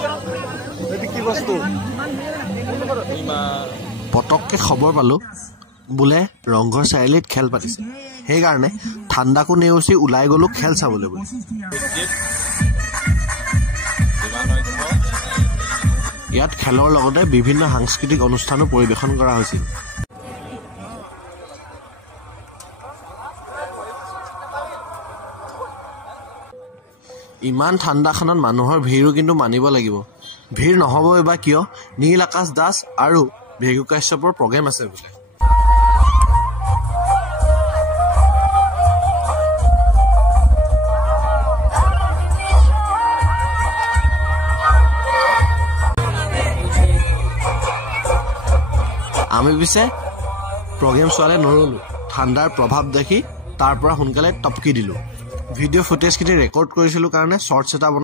কি বস্তু পটককে খবৰ পালো বোলে ৰংঘৰ চাৰিআলিত খেল পাতিছে সেইকাৰণে ঠাণ্ডাকো নেওচি ওলাই গলো খেল চাবলৈ বুলি ইয়াত খেলৰ লগতে বিভিন্ন সাংস্কৃতিক অনুষ্ঠানো পৰিবেশন কৰা হৈছিল ইমান ঠাণ্ডাখনত মানুহৰ ভিৰো কিন্তু মানিব লাগিব ভিৰ নহবই বা কিয় নীল আকাশ দাস আৰু ভেগু কাশ্যপৰ প্ৰগ্ৰেম আছে বোলে আমি পিছে প্ৰগ্ৰেম চোৱালে নৰলো ঠাণ্ডাৰ প্ৰভাৱ দেখি তাৰ পৰা সোনকালে টপকি দিলো ভিডিঅ' ফুটেজখিনি ৰেকৰ্ড কৰিছিলো কাৰণে শৰ্টছ এটা